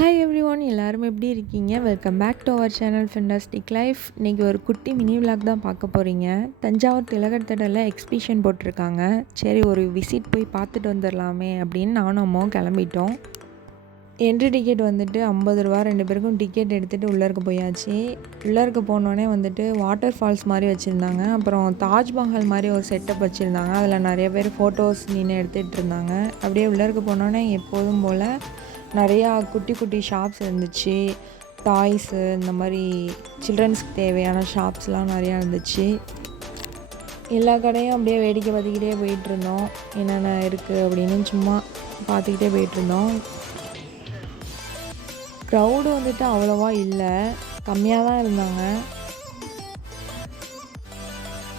Hi every one, எல்லோரும் எப்படி இருக்கீங்க? Welcome back to our channel Fantastic Life. இன்றைக்கி ஒரு குட்டி மினி விளாக் தான் பார்க்க போகிறீங்க. தஞ்சாவூர் திலகர் திடலில் எக்ஸிபிஷன் போட்டிருக்காங்க. சரி, ஒரு விசிட் போய் பார்த்துட்டு வந்துடலாமே அப்படின்னு நானும் அம்மாவும் கிளம்பிட்டோம். என்ட்ரி டிக்கெட் வந்துட்டு 50 ரூபா. 2 பேருக்கும் டிக்கெட் எடுத்துகிட்டு உள்ளே இருக்க போயாச்சு. உள்ளே இருக்க போனோடனே வந்துட்டு வாட்டர் ஃபால்ஸ் மாதிரி வச்சுருந்தாங்க. அப்புறம் தாஜ்மஹால் மாதிரி ஒரு செட்டப் வச்சுருந்தாங்க. அதில் நிறைய பேர் ஃபோட்டோஸ் நின்று எடுத்துகிட்டு இருந்தாங்க. அப்படியே உள்ளே இருக்க போனோடனே எப்போதும் போல் நிறையா குட்டி குட்டி ஷாப்ஸ் இருந்துச்சு. டாய்ஸு, இந்த மாதிரி சில்ட்ரன்ஸ்க்கு தேவையான ஷாப்ஸ்லாம் நிறையா இருந்துச்சு. எல்லா கடையும் அப்படியே வேடிக்கை பார்த்துக்கிட்டே போயிட்டுருந்தோம். என்னென்ன இருக்குது அப்படின்னு சும்மா பார்த்துக்கிட்டே போயிட்டுருந்தோம். க்ரௌடு வந்துட்டு அவ்வளோவா இல்லை, கம்மியாக தான் இருந்தாங்க.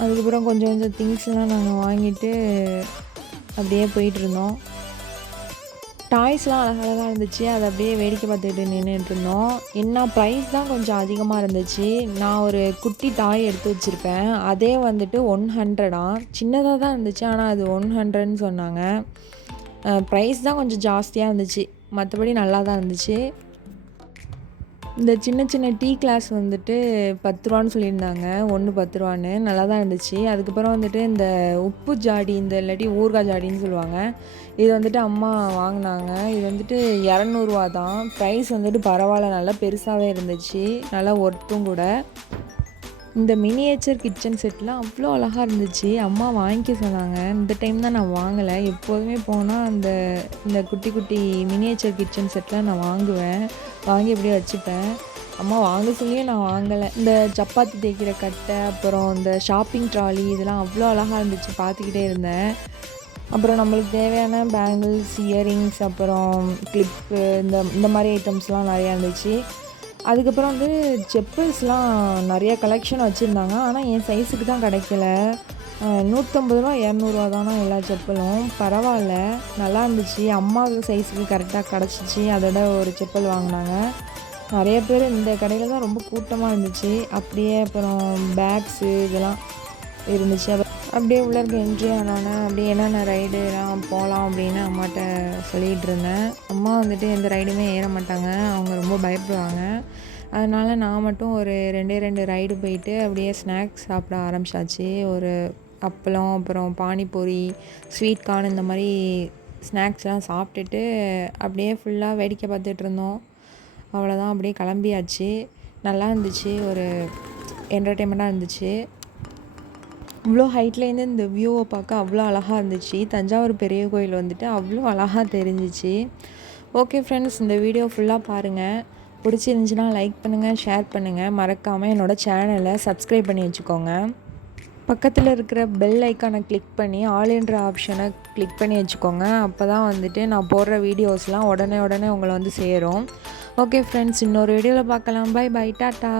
அதுக்கப்புறம் கொஞ்சம் கொஞ்சம் திங்ஸ்லாம் நாங்கள் வாங்கிட்டு அப்படியே போயிட்டுருந்தோம். டாய்ஸ்லாம் அழகழகாக இருந்துச்சு. அதை அப்படியே வேடிக்கை பார்த்துக்கிட்டு நின்றுட்டுருந்தோம். என்ன ப்ரைஸ் தான் கொஞ்சம் அதிகமாக இருந்துச்சு. நான் ஒரு குட்டி டாய் எடுத்து வச்சுருப்பேன். அதே வந்துட்டு 100 சின்னதாக தான் இருந்துச்சு, ஆனால் அது 100ன்னு சொன்னாங்க. ப்ரைஸ் தான் கொஞ்சம் ஜாஸ்தியாக இருந்துச்சு, மற்றபடி நல்லா தான் இருந்துச்சு. இந்த சின்ன சின்ன டீ கிளாஸ் வந்துட்டு 10 ரூபான்னு சொல்லியிருந்தாங்க. 1 10 ரூபான்னு, நல்லா தான் இருந்துச்சு. அதுக்கப்புறம் வந்துட்டு இந்த உப்பு ஜாடி, இந்த இல்லாட்டி ஊறுகாய் ஜாடின்னு சொல்லுவாங்க, இது வந்துட்டு அம்மா வாங்கினாங்க. இது வந்துட்டு 200 தான். ப்ரைஸ் வந்துட்டு பரவாயில்ல, நல்லா பெருசாகவே இருந்துச்சு, நல்லா ஒர்த்தும் கூட. இந்த மினியேச்சர் கிச்சன் செட்லாம் அவ்வளோ அழகாக இருந்துச்சு. அம்மா வாங்கிக்க சொன்னாங்க. இந்த டைம் தான் நான் வாங்கலை. எப்போதுமே போனால் இந்த குட்டி குட்டி மினியேச்சர் கிச்சன் செட்லாம் நான் வாங்குவேன், வாங்கி அப்படியே வச்சுப்பேன். அம்மா வாங்க சொல்லியே நான் வாங்கலை. இந்த சப்பாத்தி தேய்க்கிற கட்டை, அப்புறம் இந்த ஷாப்பிங் ட்ராலி, இதெல்லாம் அவ்வளோ அழகாக இருந்துச்சு, பார்த்துக்கிட்டே இருந்தேன். அப்புறம் நம்மளுக்கு தேவையான பேங்கிள்ஸ், இயரிங்ஸ், அப்புறம் கிளிப்பு, இந்த மாதிரி ஐட்டம்ஸ்லாம் நிறையா இருந்துச்சு. அதுக்கப்புறம் வந்து செப்பல்ஸ்லாம் நிறைய கலெக்ஷன் வச்சுருந்தாங்க. ஆனால் என் சைஸுக்கு தான் கிடைக்கல. 150 ரூபா 200 தானா எல்லா செப்பலும். பரவாயில்ல, நல்லா இருந்துச்சு. அம்மாவுக்கு சைஸுக்கு கரெக்டாக கிடச்சிச்சு. அதோட ஒரு செப்பல் வாங்கினாங்க. நிறைய பேர் இந்த கடையில் தான் ரொம்ப கூட்டமாக இருந்துச்சு. அப்படியே அப்புறம் பேக்ஸு இதெல்லாம் இருந்துச்சு. அப்படியே உள்ளே இருக்க என்ட்ரி ஆனானே அப்படியே என்னென்ன ரைடுலாம் போகலாம் அப்படின்னு அம்மாட்ட சொல்லிகிட்டு இருந்தேன். அம்மா வந்துட்டு எந்த ரைடுமே ஏற மாட்டாங்க, அவங்க ரொம்ப பயப்படுவாங்க. அதனால் நான் மட்டும் ஒரு 2 ரைடு போயிட்டு அப்படியே ஸ்நாக்ஸ் சாப்பிட ஆரம்பிச்சாச்சு. ஒரு அப்பளம், அப்புறம் பானிபூரி, ஸ்வீட் கார்ன், இந்த மாதிரி ஸ்நாக்ஸ்லாம் சாப்பிட்டுட்டு அப்படியே ஃபுல்லாக வேடிக்கை பார்த்துட்டு இருந்தோம். அவ்வளோதான், அப்படியே கிளம்பியாச்சு. நல்லா இருந்துச்சு, ஒரு என்டர்டெயின்மெண்ட்டாக இருந்துச்சு. இவ்வளோ ஹைட்லேருந்து இந்த வியூவை பார்க்க அவ்வளோ அழகாக இருந்துச்சு. தஞ்சாவூர் பெரிய கோயில் வந்துட்டு அவ்வளோ அழகாக தெரிஞ்சிச்சு. ஓகே ஃப்ரெண்ட்ஸ், இந்த வீடியோ ஃபுல்லாக பாருங்கள். பிடிச்சிருந்துச்சின்னா லைக் பண்ணுங்கள், ஷேர் பண்ணுங்கள். மறக்காமல் என்னோடய சேனலை சப்ஸ்கிரைப் பண்ணி வச்சுக்கோங்க. பக்கத்தில் இருக்கிற பெல் ஐக்கானை கிளிக் பண்ணி ஆல் என்ற ஆப்ஷனை கிளிக் பண்ணி வச்சுக்கோங்க. அப்போ தான் வந்துட்டு நான் போடுற வீடியோஸ்லாம் உடனே உங்களை வந்து சேரும். ஓகே ஃப்ரெண்ட்ஸ், இன்னொரு வீடியோவில் பார்க்கலாம். Bye bye, tata.